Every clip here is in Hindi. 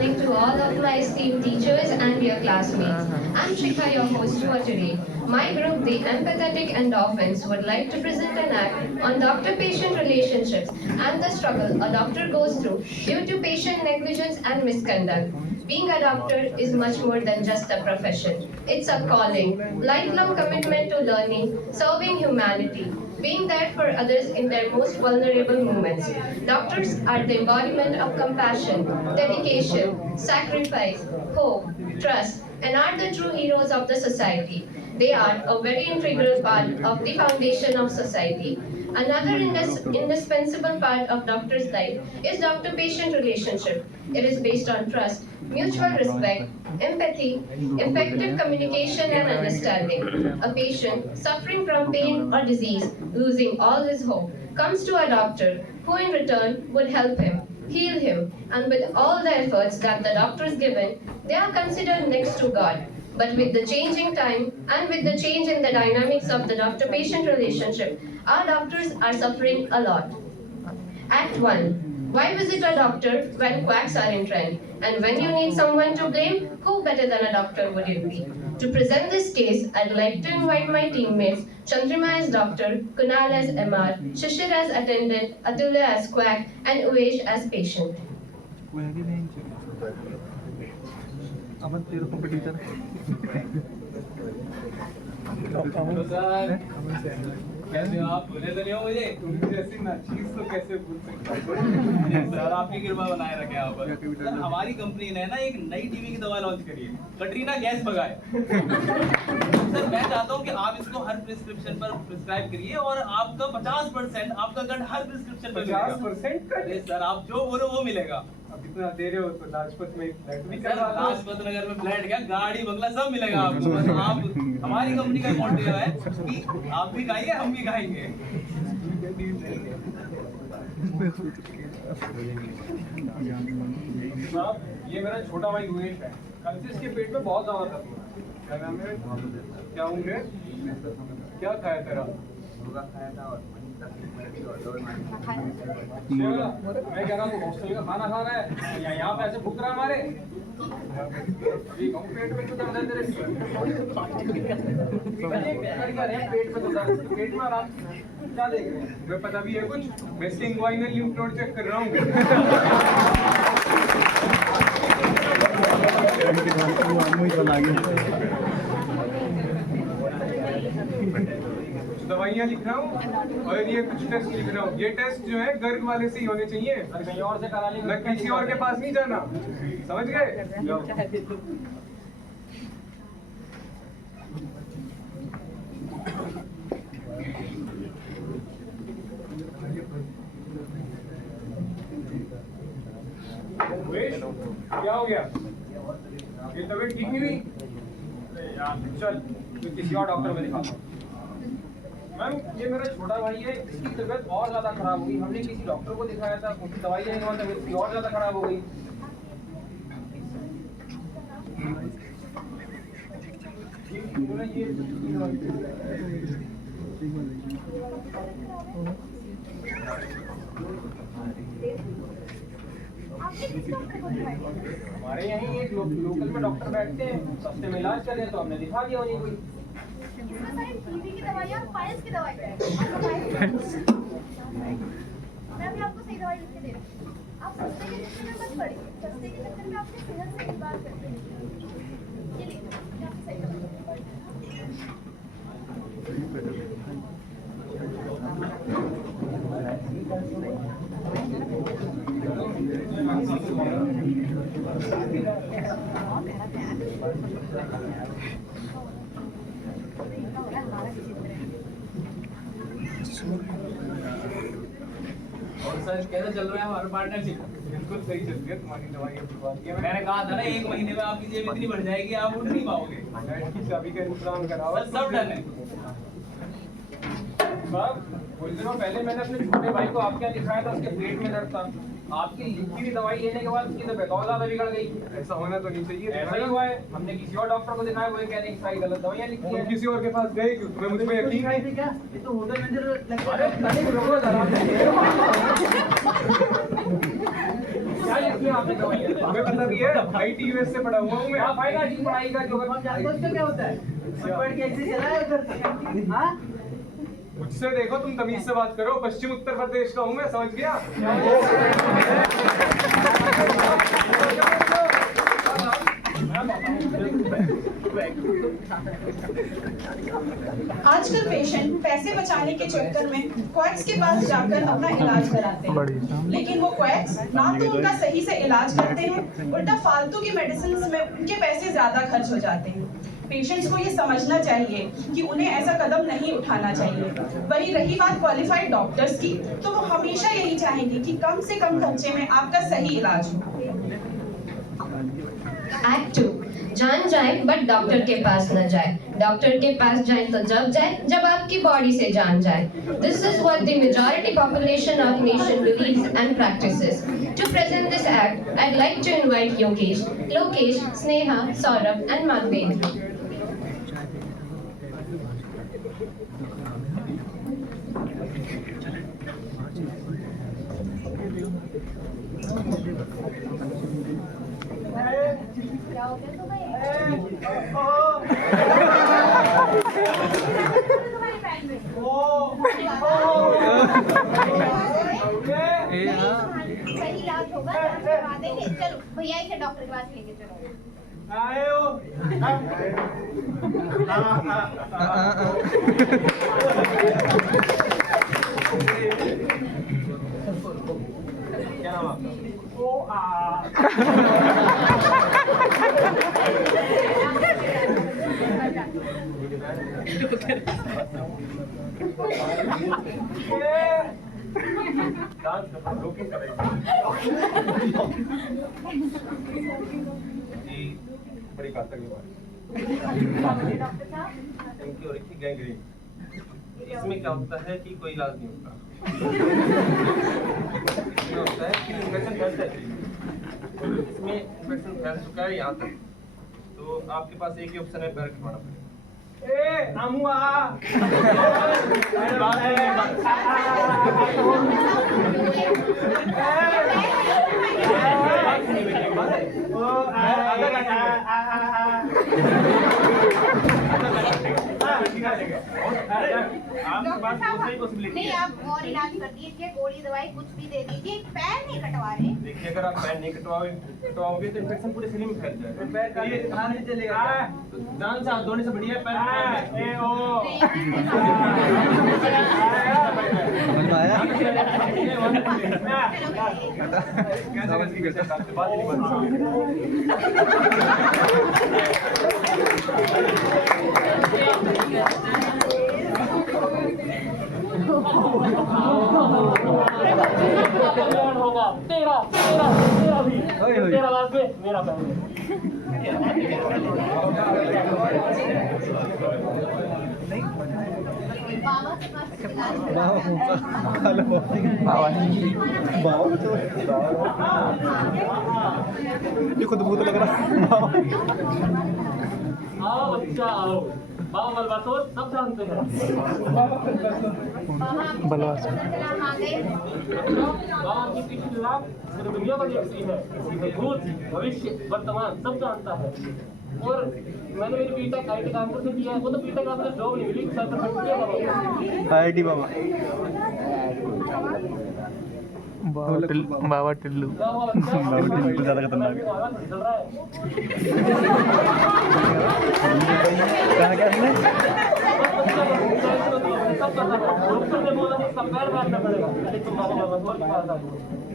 morning to all of my esteemed teachers and dear classmates. I'm Shikha, your host for today. My group, the Empathetic Endorphins, would like to present an act on doctor-patient relationships and the struggle a doctor goes through due to patient negligence and misconduct. Being a doctor is much more than just a profession. It's a calling, lifelong commitment to learning, serving humanity, being there for others in their most vulnerable moments. Doctors are the embodiment of compassion, dedication, sacrifice, hope, trust, and are the true heroes of the society. They are a very integral part of the foundation of society. Another indispensable part of doctor's life is doctor-patient relationship. It is based on trust, mutual respect, empathy, effective communication and understanding. A patient suffering from pain or disease, losing all his hope, comes to a doctor who in return would help him, heal him, and with all the efforts that the doctor is given, they are considered next to God. But with the changing time and with the change in the dynamics of the doctor-patient relationship, our doctors are suffering a lot. Act 1. Why visit a doctor when quacks are in trend? And when you need someone to blame, who better than a doctor would it be? To present this case, I'd like to invite my teammates, Chandrima as doctor, Kunal as MR, Shishir as attendant, Atulya as quack, and Uvesh as patient. अमन तेरे कंपटीशन कैसे हो आप? भूले तो नहीं हो मुझे? तुम जैसी ना चीज तो कैसे भूल सकता हूँ? सर आपकी कृपा बनाए रखे यहाँ पर। सर हमारी कंपनी ने ना एक नई टीवी की दवा लॉन्च करी है, कटरीना गैस भगाए। सर मैं चाहता हूँ कि आप इसको हर प्रिस्क्रिप्शन पर प्रिस्क्राइब करिए और आपका 50% आपका कट हर प्रिस्क्रिप्शन पर 50% कट? सर आप जो बोलो वो मिलेगा। अब इतना दे रहे हो तो लाजपत में फ्लैट भी सर करवा दो। लाजपत नगर में फ्लैट क्या, गाड़ी बंगला सब मिलेगा आपको। बस आप हमारी कंपनी का मोटिव है कि आप भी खाइए हम भी खाएंगे। साहब ये मेरा छोटा भाई उमेश है, कल से इसके पेट में बहुत ज्यादा दर्द हो रहा है। क्या नाम है? क्या उम्र है? क्या खाया तेरा? खाया था और मैं कह रहा हूँ हॉस्टल का खाना खा रहा है या यहाँ पे ऐसे भूख रहा है हमारे अभी पेट में तो दर्द है तेरे पेट में तो दर्द, पेट में आराम क्या देख रहे हैं? मैं पता भी है कुछ, मैं सिंग्वाइनल लिम्फ नोड चेक कर रहा हूँ। दवाइयाँ लिख रहा हूँ और ये कुछ टेस्ट लिख रहा हूँ। ये टेस्ट जो है गर्ग वाले से ही होने चाहिए, कहीं और से करा लेंगे, किसी और के पास नहीं जाना, समझ गए? क्या हो गया? ये तबीयत ठीक नहीं हुई? चल तो किसी और डॉक्टर में दिखाता हूँ। मैम ये मेरा छोटा भाई है, इसकी तबीयत और ज्यादा खराब हो गई। हमने किसी डॉक्टर को दिखाया था, उसकी दवाई लेने के बाद तबीयत इसकी और ज्यादा खराब हो गई। हमारे यहीं एक लोकल में डॉक्टर बैठते हैं, सस्ते में इलाज कर रहे तो हमने दिखा दिया उन्हीं को। टीवी की दवाई और फाइल्स की दवाई मैं भी आपको सही दवाई लिख के दे रही हूँ। आप सस्ते के चक्कर में मत पड़िए, सस्ते के चक्कर में आपकी सेहत से खिलवाड़ करते हैं। ये लीजिए, ये आपकी सही दवाई। और सर कैसा चल रहा है हमारा पार्टनरशिप? बिल्कुल सही चल रही है, तुम्हारी दवाई। मैंने कहा था ना 1 महीने में आपकी जेब इतनी बढ़ जाएगी आप उठ नहीं पाओगे। सभी का इंतजाम कराओ। सब डन है। साहब कुछ दिनों पहले मैंने अपने छोटे भाई को आपके यहाँ दिखाया था, उसके पेट में दर्द था। आपकी लिखी हुई दवाई लेने के बाद उसकी तबीयत और ज्यादा बिगड़ गई। ऐसा होना तो नहीं चाहिए। ऐसा ही हुआ है, हमने किसी और डॉक्टर को दिखाया, वो कह रहे हैं कि सारी गलत दवाइयाँ लिखी हैं। किसी और के पास गए क्यों? तुम्हें मुझ पे यकीन है क्या? ये तो होटल मैनेजर लगता है। अरे रुको जरा क्या लिख दिया आपने दवाई? हमें पता भी है, ITUS से पढ़ा हुआ हूँ मैं। आप आएगा जी पढ़ाई का जो क्या होता है? पढ़ के ऐसे चला है उधर से। हाँ? मुझसे देखो, तुम तमीज से बात करो। पश्चिम उत्तर प्रदेश का हूँ मैं, समझ गया? आजकल पेशेंट पैसे बचाने के चक्कर में क्वैक्स के पास जाकर अपना इलाज कराते हैं, लेकिन वो क्वैक्स ना तो उनका सही से इलाज करते हैं, उल्टा फालतू की मेडिसिन में उनके पैसे ज्यादा खर्च हो जाते हैं। पेशेंट्स को ये समझना चाहिए कि उन्हें ऐसा कदम नहीं उठाना चाहिए। वहीं रही बात क्वालिफाइड डॉक्टर्स की, तो वो हमेशा यही चाहेंगे कि कम से कम खर्चे में आपका सही इलाज हो। एक्ट 2, जान जाए बट डॉक्टर के पास न जाए। डॉक्टर के पास जाए तो जब जाए जब आपकी बॉडी से जान जाए। This is what the majority population of nation believes and practices. To present this act, I'd like to invite Yogesh, Lokesh, Sneha, Saurabh and Madhvendra. क्या हो गया तुम्हें? तुम्हारी पैंट में। सही इलाज होगा, जांच करवा देंगे। चलो भैया इसे डॉक्टर के पास लेके चलो। क्या नाम आपका? बड़ी बात है। डॉक्टर साहब गैंग्रीन। इसमें क्या होता है कि कोई इलाज नहीं होता। इसमें होता है कि इन्फेक्शन फैलता है। इसमें इन्फेक्शन फैल चुका है यहाँ तक, तो आपके पास एक ही ऑप्शन है, पैर कटवाना पड़ेगा। नहीं, आप और इलाज कर दीजिए, गोली दवाई कुछ भी दे दीजिए, पैर नहीं कटवा रहे। देखिए, अगर आप पैर नहीं कटवाओगे तो इन्फेक्शन पूरे शरीर में फैल जाएगा। नहीं चलेगा। जान से हाथ धोने से बढ़िया है पैर समझ में आया? होगा तेरा लास्ट में मेरा बाबा के पास इलाज ये खुद भूत लग रहा। आओ बच्चा आओ। बाबा बलवासोर सब जानते हैं। बलवास। बाबा की पिछली लाभ सिर्फ दुनिया का व्यक्ति है, भूत भविष्य वर्तमान सब जानता है। और मैंने मेरी बीटेक आईटी कानपुर से किया है। वो तो बीटेक का मुझे जॉब नहीं मिली, सर पर आईटी बाबा। बाबा टिल्लू। बाबा टिल्लू ज्यादा खतरनाक है। कहा क्या हमने?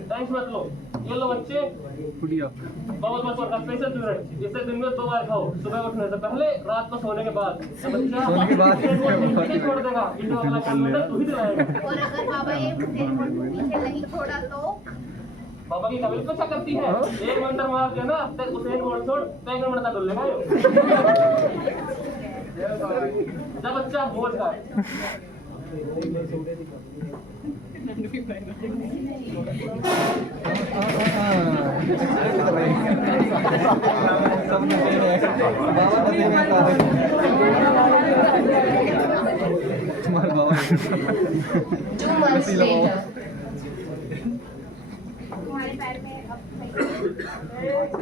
थैंक्स मत लो, ये लो बच्चे। बहुत बस का स्पेशल पीरियड, इसे दिन में 2 बार खाओ, सुबह उठने से पहले, रात को सोने के बाद। बच्चा सोने के बाद छोड़ देगा, इंडो वाला कंप्यूटर तू ही दिलाएगा। और अगर बाबा ये पीछे नहीं छोड़ा तो बाबा की कभी क्या करती है, एक मंत्र मार दिया ना तो उसे बोल छोड़, पैंगल मरता डोल लेगा। जब बच्चा बोझ का तुम्हारे बाबा 2 months later. तुम्हारे पैर में अब ठीक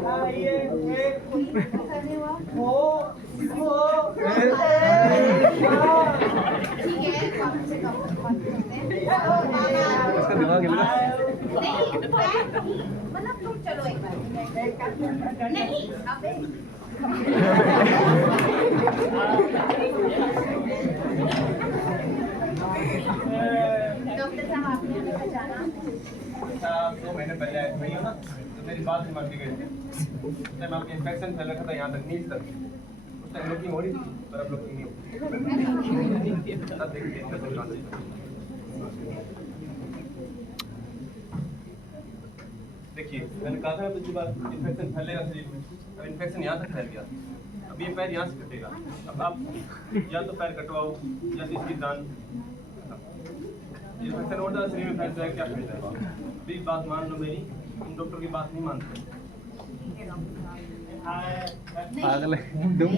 है, वापस से डॉक्टर से बात करते हैं। इसका दिमाग हिल रहा है। नहीं, मतलब तुम चलो एक बार। नहीं, अबे। डॉक्टर साहब आपने हमें पहचाना? 2 महीने पहले आए हुई हो ना, तो मेरी बात नहीं मानती गई थी। उस टाइम आपकी इन्फेक्शन फैल रखा था यहाँ तक, नीच तक। उस टाइम लुकिंग हो रही थी, पर अब लुकिंग नहीं होती। अब देखिए इन्फेक्शन कहाँ से। देखिए, मैंने कहा था ना पिछली बार इन्फेक्शन फैलेगा शरीर में। अब इन्फेक्शन यहाँ तक फैल गया। अब ये पैर यहाँ से कटेगा। अब आप या तो पैर कटवाओ या तो इसकी दान। इन्फेक्शन और ज़्यादा शरीर में फैल जाएगा, क्या फैल जाएगा? प्लीज बात मान लो मेरी, तुम डॉक्टर की बात नहीं मानते। पागल है, दुम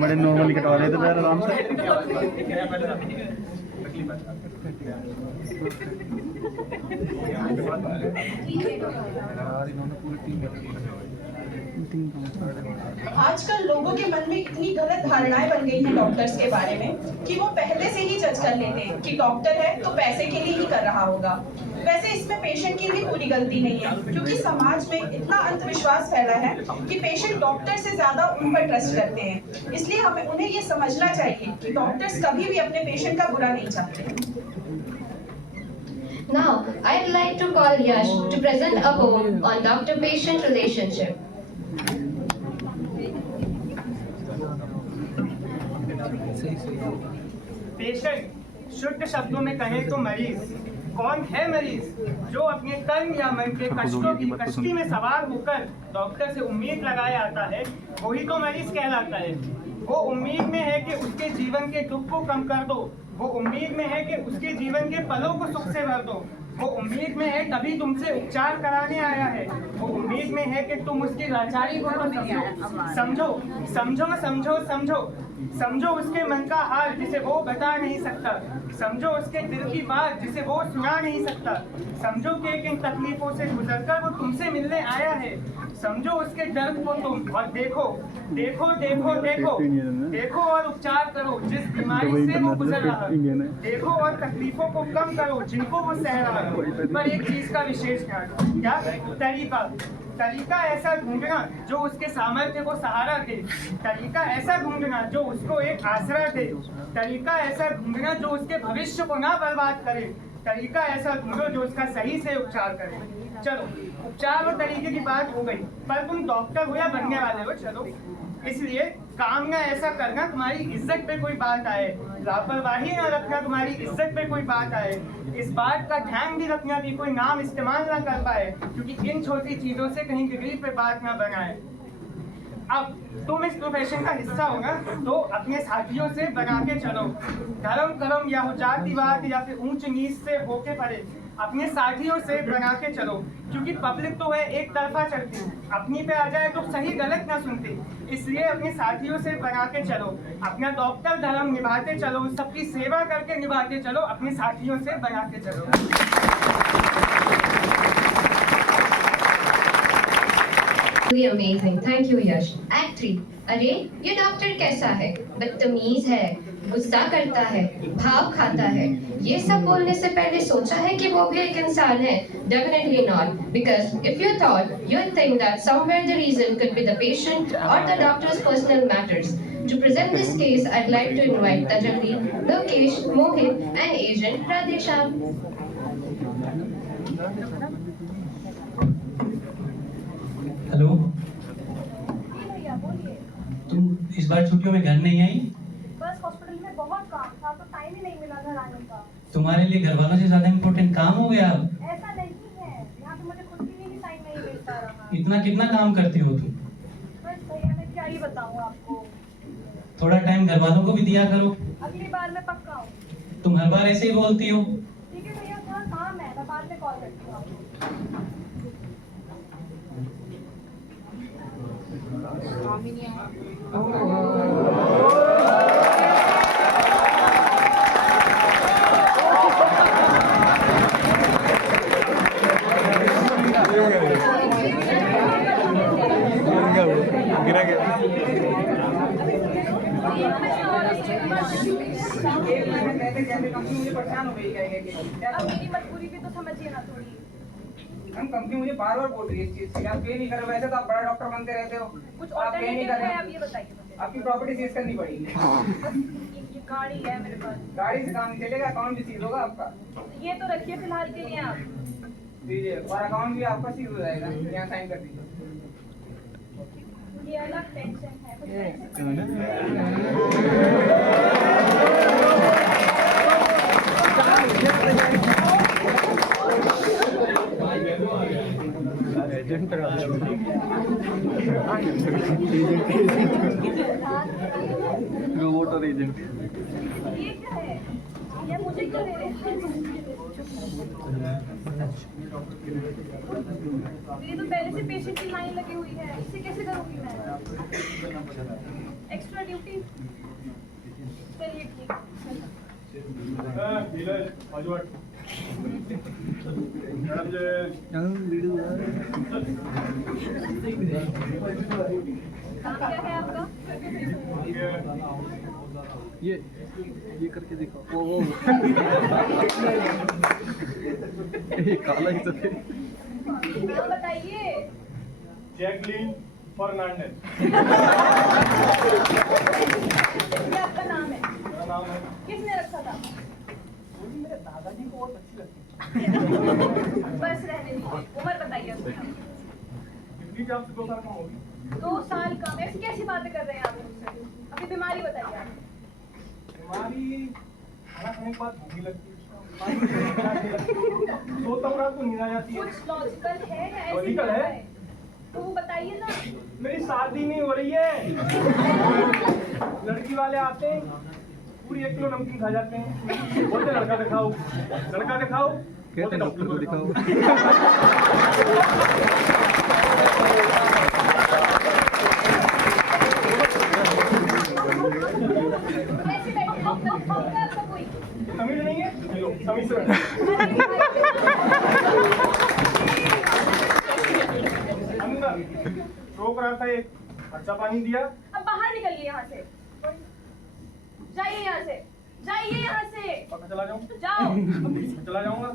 बड़े नॉर्मली कटवा लेते पैर आराम से। तकलीफ है। आजकल लोगों के मन में इतनी गलत धारणाएं बन गई हैं डॉक्टर्स के बारे में कि वो पहले से ही जज कर लेते हैं कि डॉक्टर है तो पैसे के लिए ही कर रहा होगा। वैसे इसमें पेशेंट की भी पूरी गलती नहीं है, क्योंकि समाज में इतना अंधविश्वास फैला है कि पेशेंट डॉक्टर से ज्यादा उन पर ट्रस्ट करते हैं। इसलिए हमें उन्हें ये समझना चाहिए कि डॉक्टर्स कभी भी अपने पेशेंट का बुरा नहीं चाहते। Now, I'd like to call Yash to present a poem on doctor-patient relationship. Patient शुद्ध शब्दों में कहें तो मरीज। कौन है मरीज? जो अपने तन या मन के कष्टों की कश्ती में सवार होकर डॉक्टर से उम्मीद लगाए आता है, वही तो मरीज कहलाता है। वो उम्मीद में है कि उसके जीवन के दुख को कम कर दो, वो उम्मीद में है कि उसके जीवन के पलों को सुख से भर दो, वो उम्मीद में है तभी तुमसे उपचार कराने आया है, वो उम्मीद में है कि तुम उसकी लाचारी को तो समझो समझो समझो समझो समझो उसके मन का हाल जिसे वो बता नहीं सकता, समझो उसके दिल की बात जिसे वो सुना नहीं सकता, समझो कि किन तकलीफों से गुजरकर वो तुमसे मिलने आया है, समझो उसके दर्द को तुम और देखो देखो देखो देखो देखो और उपचार करो जिस बीमारी से वो गुजर रहा है, देखो और तकलीफों को कम करो जिनको वो सह रहा है। पर एक चीज का विशेष ध्यान, क्या? तरीका ऐसा ढूंढना जो उसके सामर्थ्य को सहारा दे, तरीका ऐसा ढूंढना जो उसको एक आसरा दे, तरीका ऐसा ढूंढना जो उसके भविष्य को ना बर्बाद करे, तरीका ऐसा ढूंढो जो उसका सही से उपचार करे। चलो, उपचार और तरीके की बात हो गई, पर तुम डॉक्टर हो या बनने वाले हो, चलो इसलिए काम ना ऐसा करना तुम्हारी इज्जत पे कोई बात आए, लापरवाही ना रखना तुम्हारी इज्जत पे कोई बात आए, इस बात का ध्यान भी रखना कि कोई नाम इस्तेमाल ना कर पाए, क्योंकि इन छोटी चीजों से कहीं डिग्री पे बात ना बनाए। अब तुम इस प्रोफेशन का हिस्सा हो ना, तो अपने साथियों से बना के चलो, धर्म कर्म या हो जातिवाद या फिर ऊंच नीच से होके पड़े, अपने साथियों से बना के चलो, क्योंकि पब्लिक तो है एक तरफा चलती है, अपनी पे आ जाए तो सही गलत ना सुनती, इसलिए अपने साथियों से बना के चलो, अपना डॉक्टर धर्म निभाते चलो, सबकी सेवा करके निभाते चलो, अपने साथियों से बना के चलो। Really amazing. Thank you, Yash. Act 3. अरे ये डॉक्टर कैसा है? बदतमीज है, गुस्सा करता है, भाव खाता है। ये सब बोलने से पहले सोचा है कि वो भी एक इंसान है? Definitely not. Because if you thought, you'd think that somewhere the reason could be the patient or the doctor's personal matters. To present this case, I'd like to invite Tajalli, Lokesh, Mohit, and agent Radhesham. Hello, भैया बोलिए। तुम इस बार छुट्टियों में घर नहीं आई? बस हॉस्पिटल में बहुत काम था तो टाइम ही नहीं मिला घर आने का। तुम्हारे लिए घर वालों से ज्यादा इम्पोर्टेंट काम हो गया अब? ऐसा नहीं है, यहाँ पे मुझे खुद के लिए भी टाइम नहीं मिल पा रहा। इतना कितना काम करती हो तुम? बस भैया मैं क्या ही बताऊँ आपको। थोड़ा टाइम घर वालों को भी दिया करो। अगली बार मैं पक्का हूँ। तुम हर बार ऐसे ही बोलती हो। ठीक है भैया, थोड़ा काम है, मैं बाद में कॉल करती हूँ आपको। एक महीने कहते कहते कंपनी मुझे परेशान हो गई क्या अब मेरी मजबूरी भी तो समझिए ना थोड़ी। हम कंपनी मुझे बार बार बोल रही है इस चीज की, आप पे नहीं कर रहे, वैसे तो आप बड़ा डॉक्टर बनते रहते हो, कुछ आप पे नहीं ऑल्टरनेटिव कर है, रहे, आप ये बताइए मुझे। आपकी प्रॉपर्टी सीज करनी पड़ेगी। ये गाड़ी है मेरे पास, गाड़ी से काम नहीं चलेगा, अकाउंट भी सीज होगा आपका। ये तो रखिए फिलहाल के लिए आप। दीजिए, और अकाउंट भी आपका सीज हो जाएगा, यहाँ साइन कर दीजिए। ये अलग टेंशन है, कुछ एजेंट रोबोट और एजेंट। ये क्या है? ये मुझे क्यों दे रहे हैं? मेरी तो पहले से पेशेंट की लाइन लगी हुई है, इसे कैसे करूंगी मैं? Extra duty? चलिए ठीक है। काम क्या है आपका? ये करके दिखाओ, वो ये काला ही तो थे। नाम बताइए। Jacqueline Fernandez. ये आपका नाम है? मेरा नाम है। किसने रखा था? मेरे दादाजी को बहुत अच्छी लगती बस रहने दीजिए, उम्र बताइए अपनी। है। आपसे 2 साल कम होगी। 2 साल कम? ऐसी कैसी बातें कर रहे हैं आप मुझसे? अपनी बीमारी बताइए आप। बीमारी खाना खाने के बाद भूख नहीं लगती, सोता हूँ रात को नींद आ जाती है। कुछ लॉजिकल है या ऐसे लॉजिकल है? तो वो बताइए ना। मेरी शादी नहीं हो रही है, लड़की वाले आते हैं पूरी 1 किलो नमकीन खा जाते हैं, बोलते लड़का दिखाओ, लड़का दिखाओ, कहते डॉक्टर को दिखाओ। कैसे बैठे आप? होगा आपका कोई? तमीज नहीं है, लो, तमीज से अंदर रोक रहा था, एक अच्छा पानी दिया। अब बाहर निकलिए यहाँ से, जाइए यहाँ से, जाइए यहाँ से। पक्का चला जाऊँ? जाओ। चला जाऊँगा।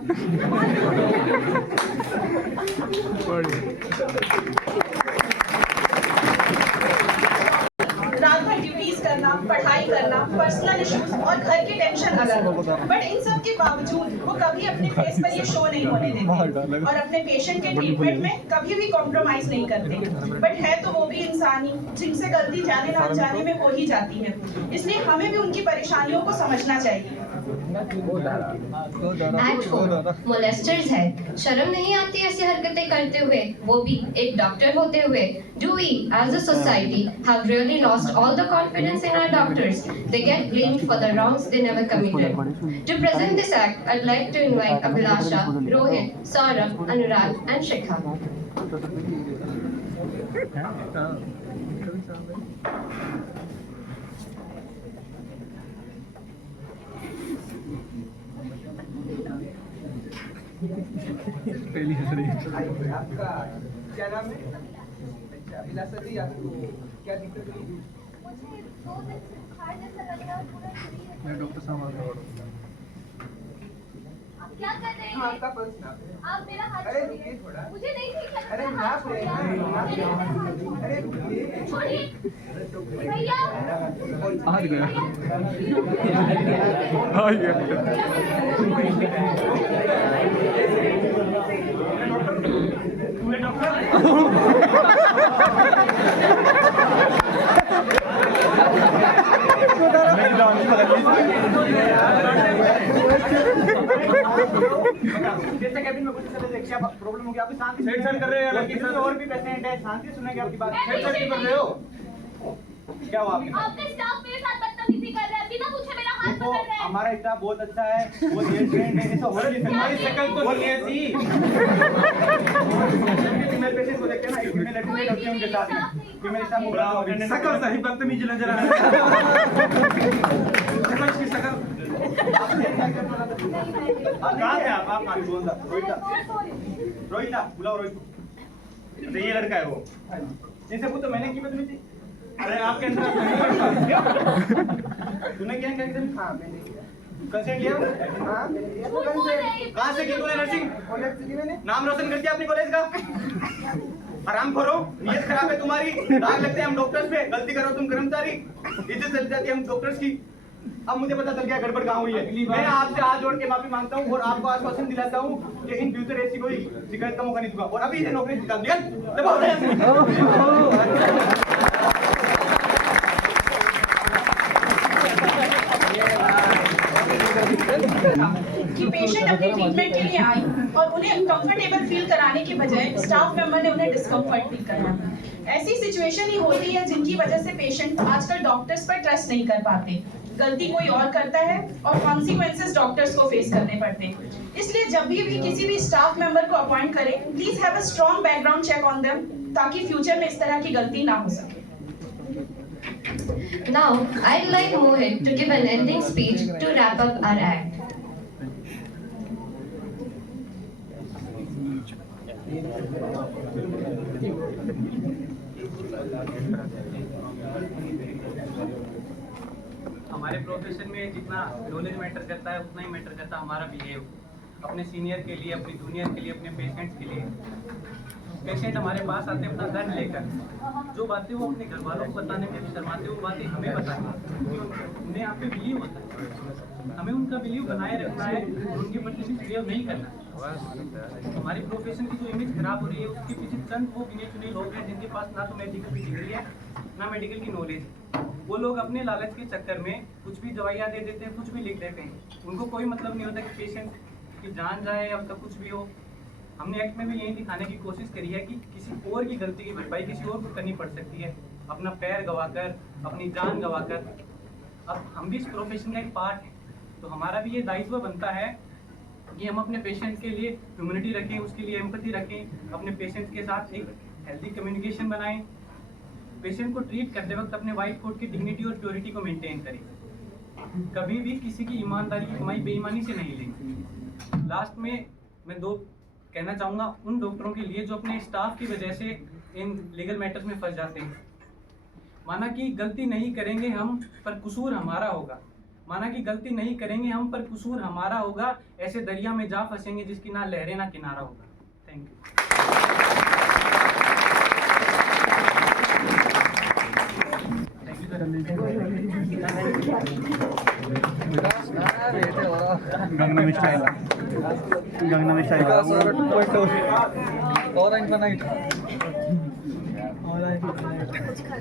रात भर ड्यूटीज करना, पढ़ाई करना, पर्सनल इश्यूज और घर की टेंशन अलग, बट इन सब के बावजूद वो कभी अपने फेस पर ये शो नहीं होने देते और अपने पेशेंट के ट्रीटमेंट में कभी भी कॉम्प्रोमाइज नहीं करते। बट है तो वो भी इंसानी, जिनसे गलती जाने ना जाने में हो ही जाती है, इसलिए हमें भी उनकी परेशानियों को समझना चाहिए। एक्ट 4 मोलेस्टर्स है। शर्म नहीं आती ऐसी हरकतें करते हुए, वो भी एक डॉक्टर होते हुए? Do we as a society have really lost all the confidence in our doctors? They get blamed for the wrongs they never committed. To present this act, I'd like to invite Abhilasha, Rohit, Saurabh, Anurag and Shikha. पहली हंसरी। आपका क्या नाम है? अच्छा, अभिलाषा जी, आपको क्या दिक्कत हुई? मुझे 2 दिन से बुखार जैसा लग रहा है, पूरा शरीर। मैं डॉक्टर साहब आ गया। आप क्या कर रहे हैं? आपका पल्स नाप है। आप मेरा हाथ अरे छोड़िए। रुकिए थोड़ा। मुझे नहीं ठीक लग अरे रहा। नाप रहे हैं, अरे रुकिए। छोड़िए भैया। आज गया। आज गया। जैसे कैबिन में कुछ क्या प्रॉब्लम हो गया? आपकी शांति छेड़छाड़ कर रहे हैं लड़की से। और भी पेशेंट है, शांति से सुनेंगे आपकी बात। छेड़छाड़ क्यों कर रहे हो? क्या हुआ आपके साथ? आपका स्टाफ मेरे साथ बदतमीजी कर रहा है, बिना पूछे मेरा हाथ देखो, पकड़ रहा है। हमारा स्टाफ बहुत अच्छा है, वो ट्रेंड है, ऐसा हो रहा है। हमारी शक्ल तो नहीं ऐसी। फीमेल पेशेंट को देखते हैं ना, एक फीमेल अटेंडेंट होती है उनके साथ में। फीमेल स्टाफ को बुलाओ, अटेंडेंट शकल सही बदतमीजी नजर आ रहा है। शकल की शकल। कहाँ थे आप? आप कहाँ बोल रहा? रोहिता, सॉरी। रोहिता बुलाओ रोहित को। अच्छा, ये लड़का है वो। जिनसे पूछो मैंने की बदतमीजी। अरे आपके अंदर तूने क्या क्या किया? हाँ मैंने किया। कैसे किया? हाँ कहाँ से की तूने नर्सिंग? कॉलेज से की मैंने। नाम रोशन कर दिया अपनी कॉलेज का? आराम करो, नीयत खराब है तुम्हारी। दाग लगते हैं हम डॉक्टर्स पे, गलती करो तुम कर्मचारी, इज्जत चली जाती है हम डॉक्टर्स की। अब मुझे पता चल गया गड़बड़ कहाँ हुई है। मैं आपसे हाथ जोड़ के माफी मांगता हूँ और आपको आश्वासन दिलाता हूँ कि इन फ्यूचर ऐसी कोई शिकायत का मौका नहीं दूंगा और अभी से नौकरी निकाल दिया। कि पेशेंट अपनी ट्रीटमेंट के लिए आए और उन्हें कंफर्टेबल फील कराने के बजाय स्टाफ मेंबर ने उन्हें डिस्कम्फर्ट फील कराया। ऐसी सिचुएशन ही होती है जिनकी वजह से पेशेंट आजकल डॉक्टर्स पर ट्रस्ट नहीं कर पाते। गलती कोई और करता है और कॉन्सिक्वेंसेस डॉक्टर्स को फेस करने पड़ते हैं। इसलिए जब भी किसी भी स्टाफ मेंबर को अपॉइंट करें, please have a strong background check on them ताकि फ्यूचर में इस तरह की गलती ना हो सके। Now, I'd like Mohit to give an ending speech to wrap up our act. हमारे प्रोफेशन में जितना नॉलेज मैटर करता है उतना ही मैटर करता है हमारा बिहेव, अपने सीनियर के लिए, अपने जूनियर के लिए, अपने पेशेंट्स के लिए। पेशेंट हमारे पास आते हैं अपना दर्द लेकर, जो बातें वो अपने घर वालों को बताने में भी शर्माते हैं वो बातें हमें बतानी, क्योंकि उन्हें आप पे बिलीव होता है। हमें उनका बिलीव बनाए रखना है और उनके प्रति बिहेव नहीं करना। हमारी प्रोफेशन की जो इमेज खराब हो रही है उसके पीछे चंद वो गिने चुने लोग हैं जिनके पास ना तो मेडिकल की डिग्री है ना मेडिकल की नॉलेज। वो लोग अपने लालच के चक्कर में कुछ भी दवाइयाँ दे देते हैं, कुछ भी लिख देते हैं। उनको कोई मतलब नहीं होता कि पेशेंट की जान जाए या उसका कुछ भी हो। हमने एक्ट में भी यही दिखाने की कोशिश करी है कि किसी और की गलती की भरपाई किसी और को करनी पड़ सकती है, अपना पैर गवाकर, अपनी जान गवाकर। अब हम भी इस प्रोफेशन का एक पार्ट है, तो हमारा भी ये दायित्व बनता है कि हम अपने पेशेंट के लिए ह्यूमैनिटी रखें, उसके लिए एम्पैथी रखें, अपने पेशेंट के साथ एक हेल्दी कम्युनिकेशन बनाएं, पेशेंट को ट्रीट करते वक्त अपने वाइट कोट की डिग्निटी और प्योरिटी को मेंटेन करें, कभी भी किसी की ईमानदारी की कमाई बेईमानी से नहीं लें। लास्ट में मैं दो कहना चाहूँगा उन डॉक्टरों के लिए जो अपने स्टाफ की वजह से इन लीगल मैटर्स में फंस जाते हैं। माना कि गलती नहीं करेंगे हम पर कसूर हमारा होगा, माना कि गलती नहीं करेंगे हम पर कसूर हमारा होगा, ऐसे दरिया में जा फंसेंगे जिसकी ना लहरें ना किनारा होगा। थैंक गंगनम स्टाइल और